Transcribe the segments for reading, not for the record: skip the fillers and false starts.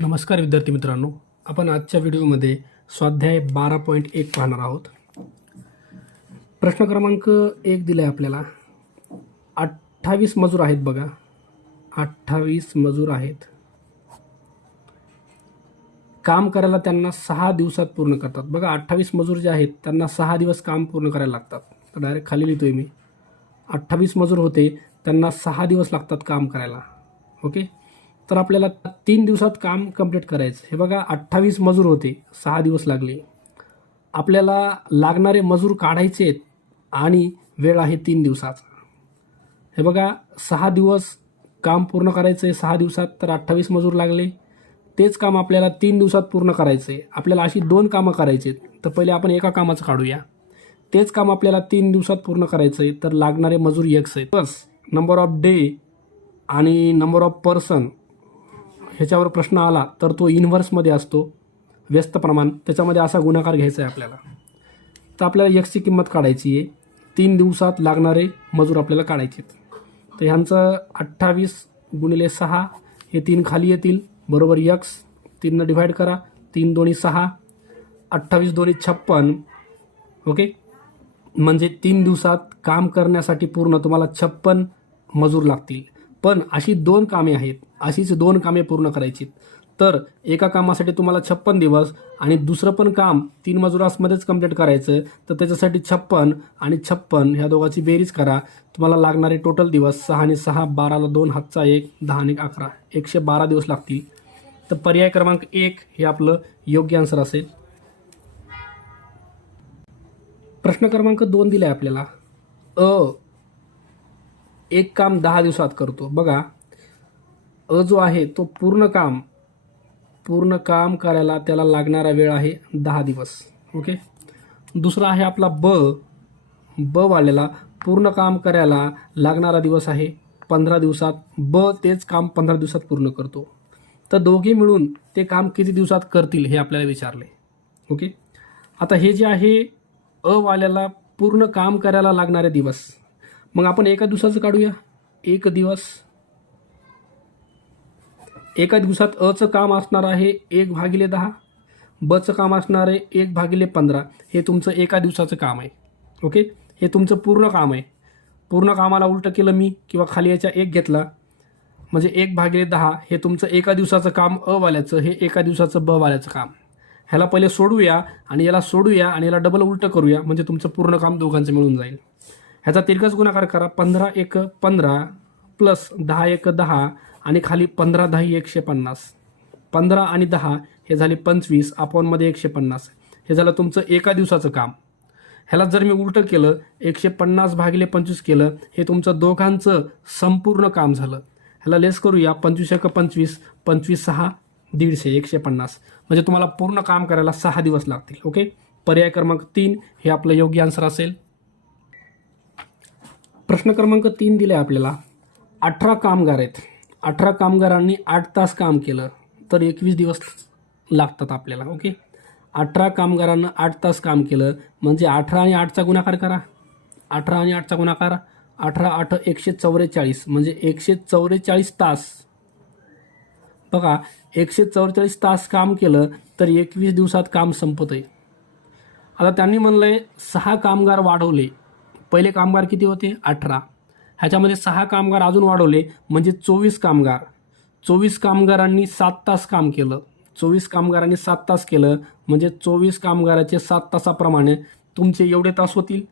नमस्कार विद्यार्थी मित्रांनो, आपण आजच्या व्हिडिओमध्ये स्वाध्याय 12.1 पाहणार आहोत. प्रश्न क्रमांक 1 दिला आहे आपल्याला. 28 मजूर आहेत बघा. 28 मजूर आहेत. काम करायला त्यांना 6 दिवसात पूर्ण करतात. बघा 28 मजूर जे आहेत त्यांना 6 दिवस काम पूर्ण करायला लागतात. तर डायरेक्ट खाली लिहितोय मी. 28 मजूर होते, त्यांना 6 दिवस लागतात काम करायला. ओके, तर आपल्याला 3 दिवसात काम कंप्लीट करायचं. हे बघा 28 मजूर होते, 6 दिवस लागले. आपल्याला लागणारे मजूर काढायचे आहेत आणि वेळ आहे 3 दिवसाचा. हे बघा 6 दिवस काम पूर्ण करायचं आहे. 6 दिवसात तर 28 मजूर लागले. तेच काम आपल्याला 3 दिवसात पूर्ण करायचं आहे. आपल्याला अशी 2 कामं करायची आहेत. तर पहिले आपण एका कामाचं काढूया. तेच काम आपल्याला 3 दिवसात पूर्ण करायचं आहे. तर लागणारे मजूर X आहेत. बस नंबर ऑफ डे आणि नंबर ऑफ पर्सन ह्याच्यावर प्रश्न आला तर तो इन्व्हर्समध्ये असतो, व्यस्त प्रमाण. त्याच्यामध्ये असा गुणाकार घ्यायचा आहे आपल्याला. तर आपल्याला Xची किंमत काढायची आहे. 3 दिवसात लागणारे मजूर आपल्याला काढायचे आहेत. तर ह्यांचं 28 गुणिले 6 हे 3 खाली येतील, बरोबर X. 3 डिवाइड करा, 3 दोन्ही 6, 28 दोन्ही 56. ओके, म्हणजे 3 दिवसात काम करण्यासाठी पूर्ण तुम्हाला 56 मजूर लागतील. पण अशी 2 कामे आहेत, अशीच 2 कामे पूर्ण करायची. तर एका कामासाठी तुम्हाला 56 दिवस आणि दुसरं पण काम 3 मजुरांमध्येच कंप्लीट करायचं. तर त्याच्यासाठी 56 आणि 56 ह्या दोघांची बेरीज करा. तुम्हाला लागणारे टोटल दिवस 6 आणि 6 12 ला 2 हातचा 1 10 आणि 11 112 दिवस लागतील. तर पर्याय क्रमांक 1 हे आपलं योग्य आन्सर असेल. प्रश्न क्रमांक 2 दिला आहे आपल्याला. एक काम 10 दिवसात करतो. बघा जो आहे तो पूर्ण काम करायला त्याला लागणारा वेळ आहे 10 दिवस. ओके, दुसरा आहे आपला ब वाल्याला पूर्ण काम करायला लागणारा दिवस आहे 15 दिवसात. तेच काम 15 दिवसात पूर्ण करतो. तर दोघे मिळून ते काम किती दिवसात करतील हे आपल्याला विचारले. ओके, आता हे जे आहे वाल्याला पूर्ण काम करायला लागणारे दिवस, मग आपण एका दिवसाचं काढूया. एक दिवस. एका दिवसात चं काम असणार आहे 1/10, चं काम असणार आहे 1/15. हे तुमचं एका दिवसाचं काम आहे. ओके, हे तुमचं पूर्ण काम आहे. पूर्ण कामाला उलटं केलं मी किंवा खाली याच्या 1 घेतला म्हणजे 1/10 हे तुमचं एका दिवसाचं काम वाल्याचं, हे एका दिवसाचं वाल्याचं काम. ह्याला पहिले सोडूया आणि याला सोडूया आणि याला डबल उलटं करूया म्हणजे तुमचं पूर्ण काम दोघांचं मिळून जाईल. ह्याचा तिरकस गुणाकार करा. 15 1 15 प्लस 10 1 10 आणि खाली 15 10 150. 15 आणि 10 हे झाले 25 अपॉनमध्ये 150. हे झालं तुमचं एका दिवसाचं काम. ह्याला जर मी उलटं केलं 150/25 केलं, हे तुमचं दोघांचं संपूर्ण काम झालं. ह्याला लेस करूया. 25 1 25 25 6 150 150. म्हणजे तुम्हाला पूर्ण काम करायला 6 दिवस लागतील. ओके, पर्याय क्रमांक 3 हे आपलं योग्य आन्सर असेल. प्रश्न क्रमांक 3 दिले आपल्याला. 18 कामगार आहेत. 18 कामगारांनी 8 तास काम केलं तर 21 दिवस लागतात आपल्याला. ओके, 18 कामगारांना 8 तास काम केलं म्हणजे 18 आणि 8चा गुणाकार करा. 18 आणि 8चा गुणाकार 18 8 144 म्हणजे 144 तास. बघा 144 तास काम केलं तर 21 दिवसात काम संपत आहे. आता त्यांनी म्हणलंय 6 कामगार वाढवले. पहिले कामगार किती होते 18, ह्याच्यामध्ये 6 कामगार अजून वाढवले म्हणजे 24 कामगार. 24 कामगारांनी 7 तास काम केलं. 24 कामगारांनी 7 तास केलं म्हणजे 24 कामगाराचे 7 तासाप्रमाणे तुमचे एवढे तास होतील.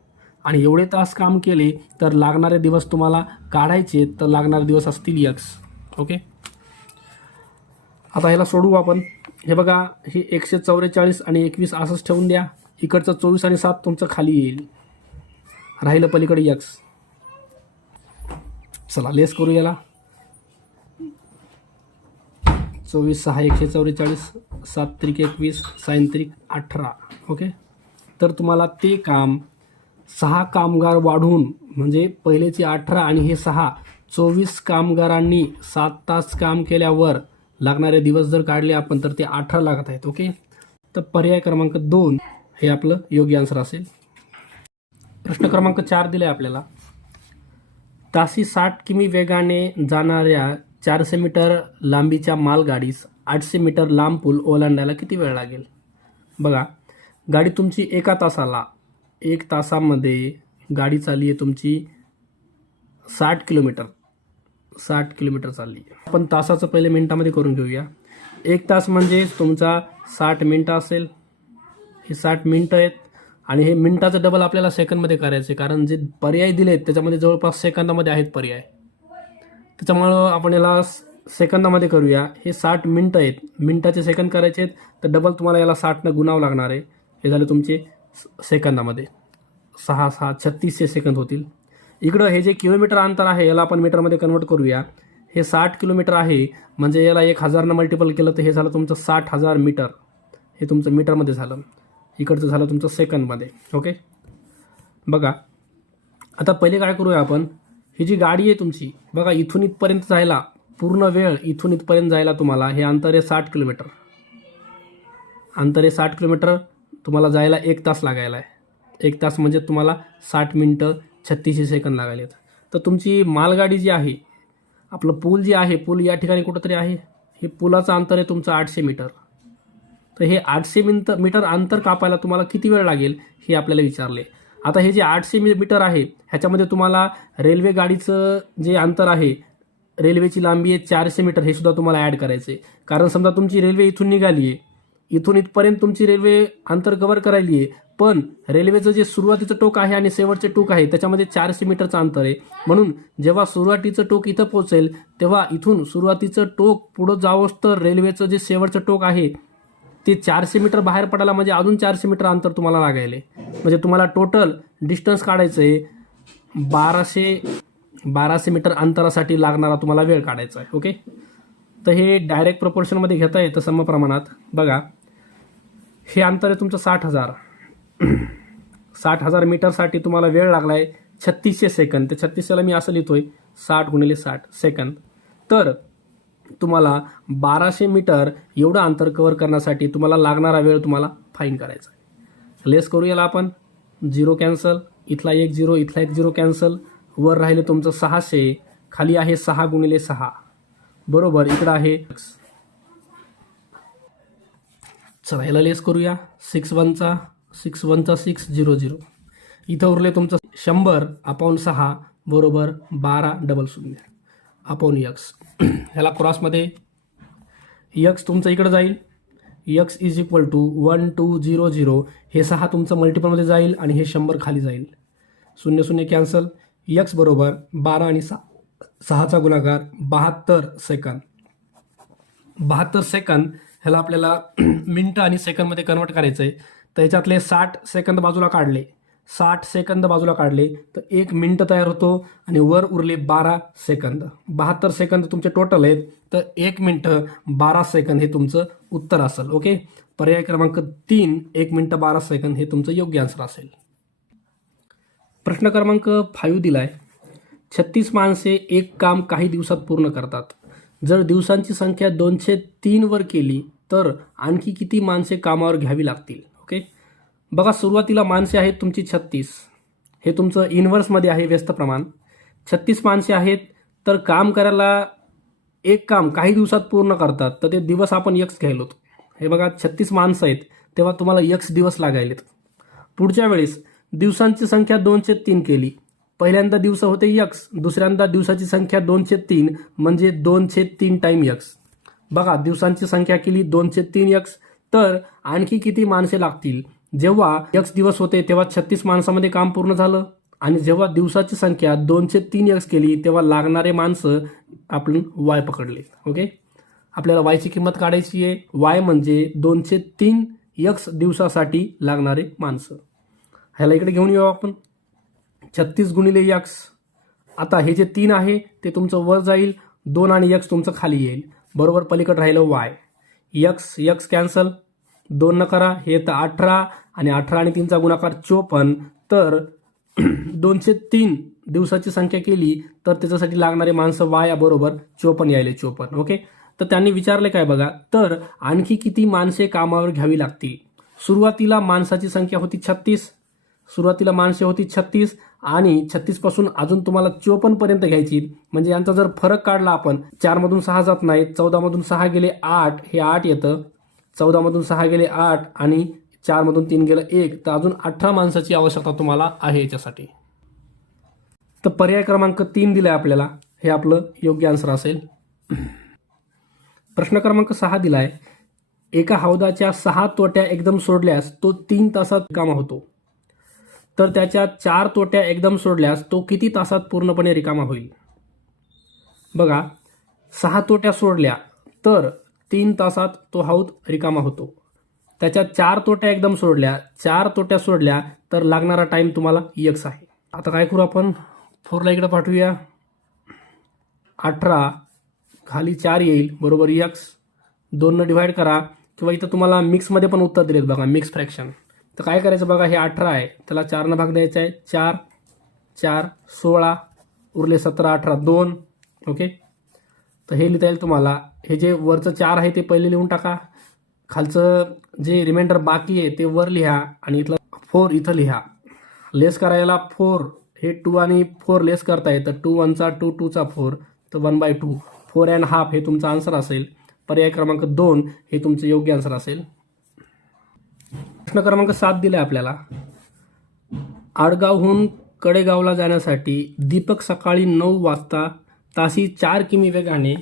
आणि एवढे तास काम केले तर लागणारे दिवस तुम्हाला काढायचे, तर लागणारे दिवस असतील X. ओके, आता ह्याला सोडवू आपण. हे बघा हे 144 आणि 21 असंच ठेवून द्या. इकडचं 24 आणि 7 तुमचं खाली येईल, राहिलं पलीकडे X. चला लेस करू याला. 24 6 144 7 त्रिक 21 साइन त्रिक 18. ओके, तर तुम्हाला ते काम 6 कामगार वाढवून म्हणजे पहिलेचे 18 आणि हे 6 24 कामगारांनी 7 तास काम केल्यावर लागणारे दिवस जर काढले आपण तर ते 18 लागत आहेत. ओके, तर पर्याय क्रमांक 2 हे आपलं योग्य आन्सर असेल. प्रश्न क्रमांक 4 दिले आपल्याला. ताशी 60 किमी वेगाने जाणाऱ्या 400 मीटर लांबीच्या मालगाडीस 800 मीटर लांब पूल ओलांडायला किती वेळ लागेल? बघा, गाडी तुमची एक तासामध्ये गाडी चालली आहे तुमची 60 किलोमीटर. 60 किलोमीटर चालली आहे. आपण तासाचं पहिले मिनिटामध्ये करून घेऊया. 1 तास म्हणजे तुमचा 60 मिनिटं असेल. हे 60 मिनिटं आहेत आणि हे मिनिटाचं डबल आपल्याला सेकंदमध्ये करायचं आहे, कारण जे पर्याय दिले आहेत त्याच्यामध्ये जवळपास सेकंदामध्ये आहेत पर्याय. त्याच्यामुळं आपण याला सेकंदामध्ये करूया. हे 60 मिनिटं आहेत, मिनिटाचे सेकंद करायचे आहेत तर डबल तुम्हाला याला 60ने गुणावं लागणार आहे. हे झाले तुमचे सेकंदामध्ये. 6 6 3600 सेकंद होतील. इकडं हे जे किलोमीटर अंतर आहे याला आपण मीटरमध्ये कन्वर्ट करूया. हे 60 किलोमीटर आहे म्हणजे याला 1000ने मल्टिपल केलं तर हे झालं तुमचं 60,000 मीटर. हे तुमचं मीटरमध्ये झालं. इकडचं झालं तुमचं सेकंदमध्ये. ओके, बघा आता पहिले काय करूया आपण. ही जी गाडी आहे तुमची, बघा इथून इथपर्यंत जायला पूर्ण वेळ, इथून इथपर्यंत जायला तुम्हाला हे अंतर आहे 60 किलोमीटर. अंतर आहे 60 किलोमीटर. तुम्हाला जायला 1 तास लागायला आहे. 1 तास म्हणजे तुम्हाला 60 मिनटं 3600 सेकंद लागायलेत. तर तुमची मालगाडी जी आहे, आपलं पूल जे आहे, पूल या ठिकाणी कुठंतरी आहे. हे पुलाचं अंतर आहे तुमचं 800 मीटर. तर हे 800 मीटर अंतर कापायला तुम्हाला किती वेळ लागेल हे आपल्याला विचारले. आता हे जे 800 मीटर आहे ह्याच्यामध्ये तुम्हाला रेल्वे गाडीचं जे अंतर आहे, रेल्वेची लांबी आहे 400 मीटर, हे सुद्धा तुम्हाला ॲड करायचं आहे. कारण समजा तुमची रेल्वे इथून निघाली आहे, इथून इथपर्यंत तुमची रेल्वे अंतर कव्हर करायली आहे, पण रेल्वेचं जे सुरुवातीचं टोक आहे आणि शेवटचे टोक आहे त्याच्यामध्ये 400 मीटरचं अंतर आहे. म्हणून जेव्हा सुरुवातीचं टोक इथं पोहोचेल तेव्हा इथून सुरुवातीचं टोक पुढं जावंच तर रेल्वेचं जे शेवटचं टोक आहे ते 400 मीटर बाहेर पडायला म्हणजे अजून 400 मीटर अंतर तुम्हाला लागायले. म्हणजे तुम्हाला टोटल डिस्टन्स काढायचं आहे 1200 मीटर अंतरासाठी लागणारा तुम्हाला वेळ काढायचा आहे. ओके, तर हे डायरेक्ट प्रपोर्शनमध्ये घेता येतं समप्रमाणात. बघा, हे अंतर आहे तुमचं 60,000. 60,000 मीटरसाठी तुम्हाला वेळ लागला आहे 3600 सेकंद. ते 3600ला मी असं लिहितोय 60 × 60 सेकंद. तर तुम्हाला 1200 मीटर एवढं अंतर कव्हर करण्यासाठी तुम्हाला लागणारा वेळ तुम्हाला फाईन करायचा आहे. लेस करू याला आपण. 0 कॅन्सल, इथला 1 0, इथला 1 0 कॅन्सल. वर राहिले तुमचं 600, खाली आहे 6 × 6 बरोबर. इकडं आहे चला याला लेस करूया. 6 1 6 6 0 0. इथं उरले तुमचं 100/6 बरोबर 1200 अपॉन x. ह्याला क्रॉसमध्ये x तुमचं इकडं जाईल. x is equal to 1 2 0 0. हे 6 तुमचं मल्टिपलमध्ये जाईल आणि हे 100 खाली जाईल. 0 0 कॅन्सल. x बरोबर 12 आणि 6चा गुणाकार 72 सेकंद. 72 सेकंद ह्याला आपल्याला मिनटं आणि सेकंदमध्ये कन्वर्ट करायचं आहे. तर ह्याच्यातले 60 सेकंद बाजूला काढले, 60 सेकंद बाजूला काढले तर 1 मिनटं तयार होतो आणि वर उरले 12 सेकंद. 72 सेकंद तुमचे टोटल आहेत. तर 1 मिनटं 12 सेकंद हे तुमचं उत्तर असेल. ओके, पर्याय क्रमांक 3 1 मिनटं 12 सेकंद हे तुमचं योग्य आन्सर असेल. प्रश्न क्रमांक 5 दिलाय. 36 माणसे एक काम काही दिवसात पूर्ण करतात. जर दिवसांची संख्या 203 वर केली तर आणखी किती माणसे कामावर घ्यावी लागतील? ओके, बघा सुरुवातीला माणसे आहेत तुमची 36. हे तुमचं इन्व्हर्समध्ये आहे व्यस्त प्रमाण. 36 माणसे आहेत तर काम करायला एक काम काही दिवसात पूर्ण करतात तर ते दिवस आपण x घ्यायलो. हे बघा 36 माणसं आहेत तेव्हा तुम्हाला x दिवस लागायलेत. पुढच्या वेळेस दिवसांची संख्या 203 केली. पहिल्यांदा दिवस होते x, दुसऱ्यांदा दिवसाची संख्या 203 म्हणजे 2/3 टाइम x. बघा दिवसांची संख्या केली 2/3x तर आणखी किती माणसे लागतील? जेव्हा x दिवस होते तेव्हा 36 माणसामध्ये काम पूर्ण झालं आणि जेव्हा दिवसाची संख्या 2/3x केली तेव्हा लागणारे माणसं आपण y पकडले. ओके, आपल्याला y ची किंमत काढायची आहे. y म्हणजे 2/3x दिवसासाठी लागणारे माणसं. ह्याला इकडे घेऊन येऊ आपण. 36 × x. आता हे जे 3 आहे ते तुमचं वर जाईल, 2 आणि x तुमचं खाली येईल बरोबर. पलीकडे राहिलं y. x कॅन्सल, 2 न करा. हे येतं 18 आणि 18 आणि 3चा गुणाकार 54. तर 203 दिवसाची संख्या केली तर त्याच्यासाठी लागणारे माणसं y बरोबर 54 यायले 54. ओके, तर त्यांनी विचारले काय बघा, तर आणखी किती माणसे कामावर घ्यावी लागतील? सुरुवातीला माणसाची संख्या होती 36 सुरुवातीला माणसे होती 36 आणि 36 पासून अजून तुम्हाला 54 पर्यंत घ्यायची. म्हणजे यांचा जर फरक काढला आपण, 4 मधून 6 जात नाही, 14 मधून 6 गेले 8, हे 8 येतं, 14 मधून 6 गेले 8 आणि 4 मधून 3 गेलं 1, तर अजून 18 माणसाची आवश्यकता तुम्हाला आहे याच्यासाठी. तर पर्याय क्रमांक 3 दिलाय आपल्याला, हे आपलं योग्य आन्सर असेल. प्रश्न क्रमांक 6 दिलाय, एका हौदाच्या 6 तोट्या एकदम सोडल्यास तो 3 तासात रिकामा होतो, तर त्याच्या 4 तोट्या एकदम सोडल्यास तो किती तासात पूर्णपणे रिकामा होईल? बघा, 6 तोट्या सोडल्या तर 3 तासात तो हौद रिकामा होतो. त्याच्या 4 तोट्या एकदम सोडल्या, 4 तोट्या सोडल्या तर लागणारा टाइम तुम्हाला x आहे. आता काय करू आपण, 4ला इकडे पाठवूया, 18 खाली 4 येईल बरोबर x, 2 डिवाइड करा, किंवा इथं तुम्हाला मिक्समध्ये पण उत्तर दिलेत बघा, मिक्स फ्रॅक्शन. तर काय करायचं बघा, हे 18 आहे, त्याला 4 भाग द्यायचा आहे, 4 4 16 उरले 17 18 2. ओके, तर हे लिहिता येईल तुम्हाला. हे जे वरचं 4 आहे ते पहिले लिहून टाका, खालचं जे रिमाइंडर बाकी आहे ते वर लिहा आणि इथलं 4 इथं लिहा. लेस करायला 4, हे 2 आणि 4 लेस करताय, तर 2 1चा 2 2चा 4, तर 1/2, 4.5 हे तुमचा आन्सर असेल. पर्याय क्रमांक 2 हे तुमचं योग्य आन्सर असेल. प्रश्न क्रमांक 7 दिलाय आपल्याला, आडगावहून कडेगावला जाण्यासाठी दीपक सकाळी 9 वाजता ताशी 4 किमी वेगाने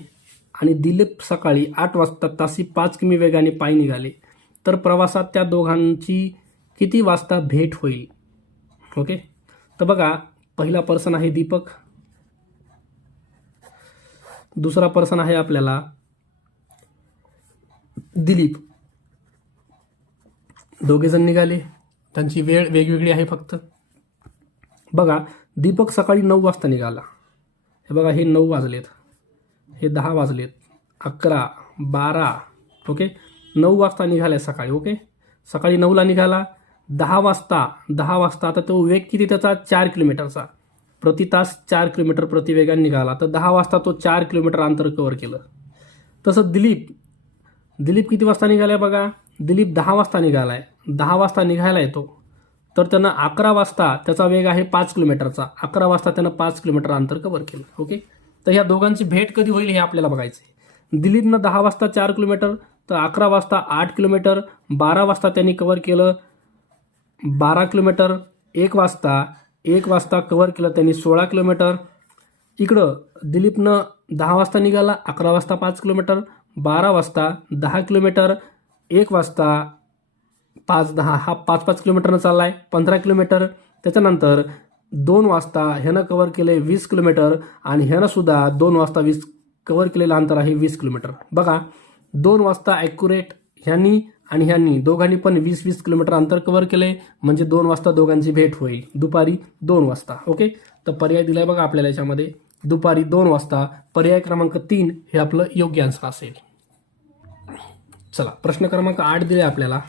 आणि दिलीप सकाळी 8 वाजता ताशी 5 किमी वेगाने पायी निघाले, तर प्रवासात त्या दोघांची किती वाजता भेट होईल? ओके, तर बघा, पहिला पर्सन आहे दीपक, दुसरा पर्सन आहे आपल्याला दिलीप. दोघे जण निघाले, त्यांची वेळ वेगवेगळी आहे फक्त. बघा, दीपक सकाळी 9 वाजता निघाला, हे बघा, हे 9 वाजलेत, हे 10 वाजलेत, 11 12. ओके, 9 वाजता निघाले सकाळी. ओके, सकाळी 9ला निघाला, 10 वाजता आता तो वेग किती त्याचा, 4 किलोमीटरचा, प्रति तास 4 किलोमीटर प्रति वेगाने निघाला, तर 10 वाजता तो 4 किलोमीटर अंतर कव्हर केलं. तसं दिलीप किती वाजता निघालाय बघा, दिलीप 10 वाजता निघालाय, 10 वाजता निघालाय तो, तर त्यानं 11 वाजता, त्याचा वेग आहे 5 किलोमीटरचा, 11 वाजता त्यानं 5 किलोमीटर अंतर कव्हर केलं. ओके, तर ह्या दोघांची भेट कधी होईल हे आपल्याला बघायचं आहे. दिलीपनं 10 वाजता 4 किलोमीटर, तर 11 वाजता 8 किलोमीटर, 12 वाजता त्यांनी कव्हर केलं 12 किलोमीटर, 1 वाजता कव्हर केलं त्यांनी 16 किलोमीटर. इकडं दिलीपनं 10 वाजता निघाला, 11 वाजता 5 किलोमीटर, 12 वाजता 10 किलोमीटर, 1 वाजता 5 10 हा 5 किलोमीटरनं चालला आहे, 15 किलोमीटर. त्याच्यानंतर 2 वाजता ह्यानं कव्हर केले 20 किलोमीटर आणि ह्यानं सुद्धा 2 वाजता 20 कव्हर केलेलं अंतर आहे 20 किलोमीटर. बघा, 2 वाजता ॲक्युरेट ह्यांनी आणि ह्यांनी दोघांनी पण 20-20 किलोमीटर अंतर कव्हर केले, म्हणजे 2 वाजता दोघांची भेट होईल दुपारी 2 वाजता. ओके, तर पर्याय दिलाय बघा आपल्याला याच्यामध्ये, दुपारी 2 वाजता. पर्याय क्रमांक 3 हे आपलं योग्य आन्सर असेल. चला, प्रश्न क्रमांक 8 दिले आपल्याला,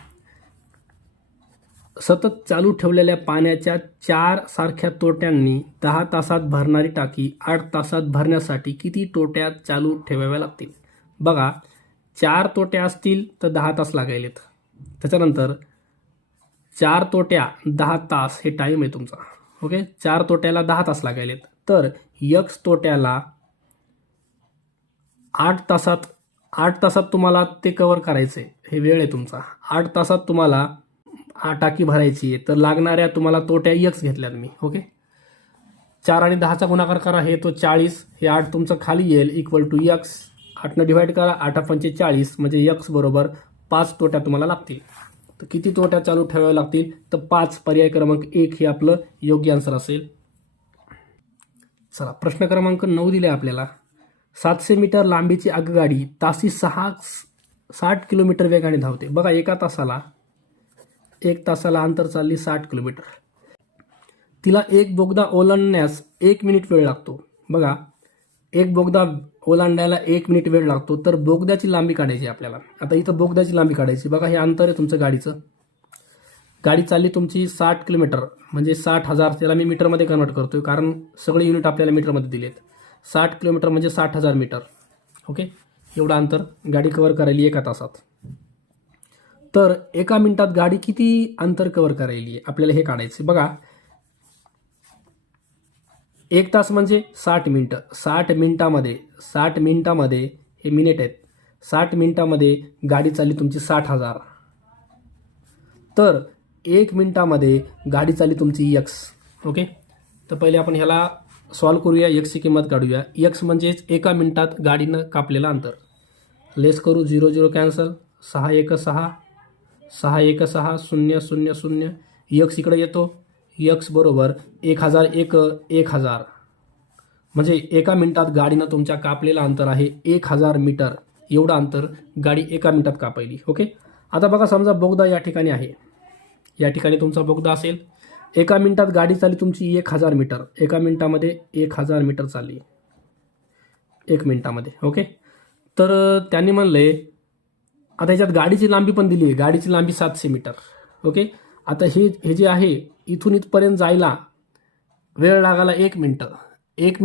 सतत चालू ठेवलेल्या पाण्याच्या 4 सारख्या तोट्यांनी 10 तासात भरणारी टाकी 8 तासात भरण्यासाठी किती टोट्या चालू ठेवाव्या लागतील? बघा, 4 तोट्या असतील तर 10 तास लागायलेत. त्याच्यानंतर 4 तोट्या 10 तास हे टाईम आहे तुमचा. ओके, 4 तोट्याला 10 तास लागायलेत, तर x तोट्याला 8 तासात तुम्हाला ते कव्हर करायचं आहे, हे वेळ आहे तुमचा. 8 तासात तुम्हाला टाकी भरायची आहे, तर लागणाऱ्या तुम्हाला तोट्या x घेतल्यात मी. ओके, 4 आणि 10चा गुणाकार करा, हे तो 40, हे 8 तुमचं खाली येईल इक्वल टू x. 8नं डिवाइड करा, 8 पंचे 40, म्हणजे x बरोबर 5 तोट्या तुम्हाला लागतील. तर किती तोट्या चालू ठेवाव्या लागतील, तर 5. पर्याय क्रमांक 1 हे आपलं योग्य आन्सर असेल. चला, प्रश्न क्रमांक 9 दिले आपल्याला, 700 मीटर लांबीची आगगाडी ताशी 60 किलोमीटर वेगाने धावते. बघा, 1 तासाला अंतर चालली 60 किलोमीटर. तिला एक बोगदा ओलांडण्यास 1 मिनिट वेळ लागतो. बघा, एक बोगदा ओलांडायला 1 मिनिट वेळ लागतो, तर बोगद्याची लांबी काढायची आपल्याला. आता इथं बोगद्याची लांबी काढायची. बघा, हे अंतर आहे तुमचं गाडीचं. गाडी चालली तुमची 60 किलोमीटर, म्हणजे 60,000. त्याला मी मीटरमध्ये कन्वर्ट करतोय, कारण सगळे युनिट आपल्याला मीटरमध्ये दिलेत. 60 किलोमीटर म्हणजे 60,000 मीटर. ओके, एवढं अंतर गाडी कव्हर करायली 1 तासात. तर एका मिनिटात गाडी किती अंतर कव्हर करायली आपल्याला हे काढायचं बघा. 1 तास म्हणजे 60 मिनिटं. 60 मिनिटामध्ये हे मिनिट आहेत. 60 मिनिटामध्ये गाडी चालली तुमची 60,000. तर 1 मिनिटामध्ये गाडी चालली तुमची x. ओके, तर पहिले आपण ह्याला सॉल्व करूया. एक्सची किंमत काढूया. एक्स म्हणजेच एका मिनिटात गाडीनं कापलेलं अंतर. लेस करू. 0 0 कॅन्सल. 6 1 6 6 1 6 0 0 0. एक्स इकडे येतो. एक्स बरोबर 1000 1 1000 म्हणजे एका मिनिटात गाडीनं तुमच्या कापलेलं अंतर आहे 1000 मीटर. एवढं अंतर गाडी एका मिनिटात कापायली. ओके, आता बघा समजा बोगदा या ठिकाणी आहे. या ठिकाणी तुमचा बोगदा असेल. एका मिनिटात गाडी चालली तुमची 1000 मीटर. एका मिनिटामध्ये 1000 मीटर चालली 1 मिनिटामध्ये. ओके, तर त्यांनी म्हणले आता ह्याच्यात गाडीची लांबी पण दिली आहे. गाडीची लांबी 700 मीटर. ओके, आता हे जे आहे इथून इथपर्यंत जायला वेळ लागायला 1 मिनिट. 1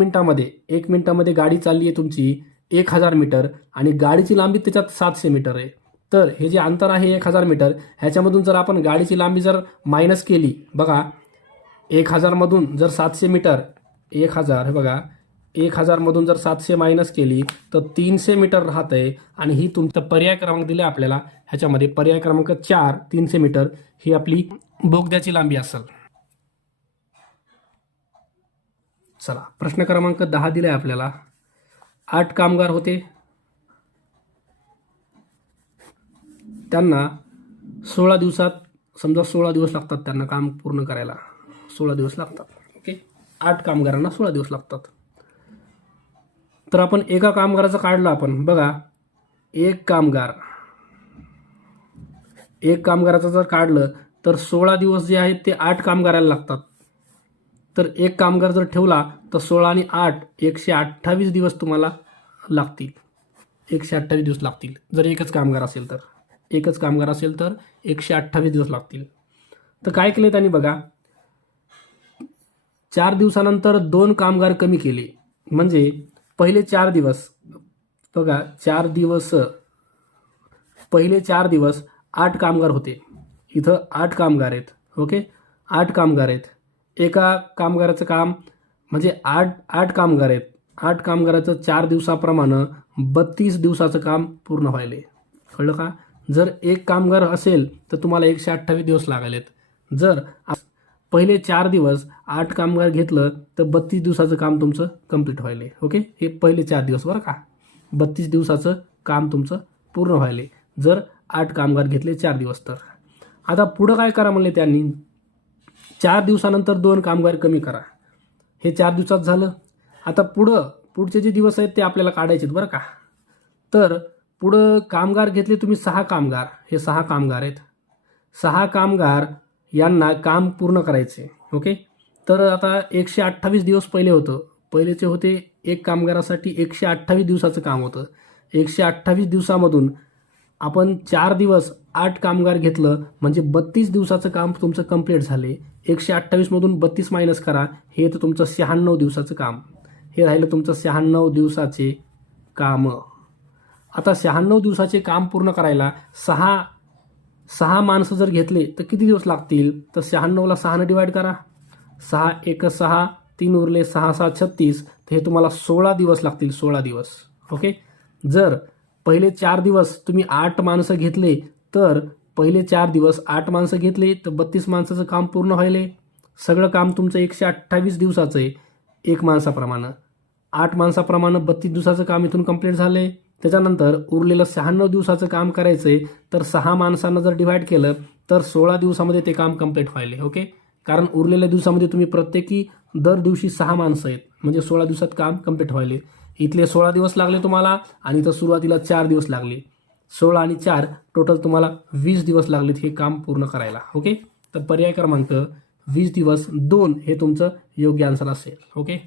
मिनिटामध्ये गाडी चालली आहे तुमची 1000 मीटर आणि गाडीची लांबी त्याच्यात 700 मीटर आहे. तर हे जे अंतर आहे 1000 मीटर, ह्याच्यामधून जर आपण गाडीची लांबी जर मायनस केली, बघा 1000 मधून जर 700 मीटर 1000 हे बघा 1000 मधून जर 700 मायनस केली तर 300 मीटर राहत आहे. आणि ही तुमचा पर्याय क्रमांक दिला आपल्याला. ह्याच्यामध्ये पर्याय क्रमांक 4 300 मीटर ही आपली बोगद्याची लांबी असेल. चला प्रश्न क्रमांक 10 दिलाय आपल्याला. 8 कामगार होते. त्यांना 16 दिवसात समजा 16 दिवस लागतात त्यांना काम पूर्ण करायला. 16 दिवस लागतात. ओके, 8 कामगारांना 16 दिवस लागतात. तर आपण एका कामगाराचं काढलं आपण बघा. एक कामगाराचं जर काढलं तर 16 दिवस जे आहेत ते 8 कामगाराला लागतात. तर एक कामगार जर ठेवला तर 16 आणि 8 128 दिवस तुम्हाला लागतील. 128 दिवस लागतील जर एकच कामगार असेल तर. 128 दिवस लागतील. तर काय केले त्यांनी बघा, 4 दिवसानंतर 2 कामगार कमी केले. म्हणजे पहिले 4 दिवस बघा 4 दिवस पहिले 4 दिवस 8 कामगार होते. इथं 8 कामगार आहेत. ओके, 8 कामगार आहेत. एका कामगाराचं काम म्हणजे 8 कामगार आहेत. 8 कामगाराचं 4 दिवसाप्रमाणे 32 दिवसाचं काम पूर्ण व्हायले. कळलं का? जर एक कामगार असेल तर तुम्हाला 128 दिवस लागायलेत. जर पहिले 4 दिवस 8 कामगार घेतलं तर 32 दिवसाचं काम तुमचं कंप्लीट व्हायले. ओके, हे पहिले 4 दिवस बरं का. 32 दिवसाचं काम तुमचं पूर्ण व्हायले जर 8 कामगार घेतले 4 दिवस तर. आता पुढं काय करा म्हणले त्यांनी, 4 दिवसानंतर 2 कामगार कमी करा. हे 4 दिवसात झालं. आता पुढचे जे दिवस आहेत ते आपल्याला काढायचे आहेत बरं का. तर पुढं कामगार घेतले तुम्ही 6 कामगार. हे 6 कामगार आहेत. 6 कामगार यांना काम पूर्ण करायचे. ओके, तर आता 128 दिवस पहिले होतं. पहिलेचे होते एक कामगारासाठी 128 दिवसाचं काम होतं. 128 दिवसामधून आपण 4 दिवस 8 कामगार घेतलं म्हणजे 32 दिवसाचं काम तुमचं कंप्लीट झाले. 128 मधून 32 मायनस करा. हे तर तुमचं 96 दिवसाचं काम. हे राहिलं तुमचं 96 दिवसाचे काम. आता 96 दिवसाचे काम पूर्ण करायला 6 माणसं जर घेतले तर किती दिवस लागतील? तर 96ला 6ने डिवाइड करा. 6 1 6 3 उरले 6 6 36. तर हे तुम्हाला 16 दिवस लागतील. 16 दिवस. ओके, जर पहिले 4 दिवस तुम्ही 8 माणसं घेतले तर पहिले 4 दिवस 8 माणसं घेतले तर 32 माणसाचं काम पूर्ण व्हायले. सगळं काम तुमचं 128 दिवसाचं आहे. एक माणसाप्रमाणे 8 माणसाप्रमाणे 32 दिवसाचं काम इथून कंप्लीट झालंय. त्याच्यानंतर उरलेलं 96 दिवसाचं काम करायचंय. तर 6 माणसांना जर डिवाइड केलं तर 16 दिवसामध्ये ते काम कंप्लीट व्हायले. ओके, कारण उरलेल्या दिवसामध्ये तुम्ही प्रत्येकी दर दिवशी 6 माणसं आहेत म्हणजे 16 दिवसात काम कंप्लीट व्हायले. इथले 16 दिवस लागले तुम्हाला आणि इथं सुरुवातीला 4 दिवस लागले. 16 आणि 4 टोटल तुम्हाला 20 दिवस लागलेत हे काम पूर्ण करायला. ओके, तर पर्याय क्रमांक 20 दिवस 2 हे तुमचं योग्य आन्सर असेल. ओके.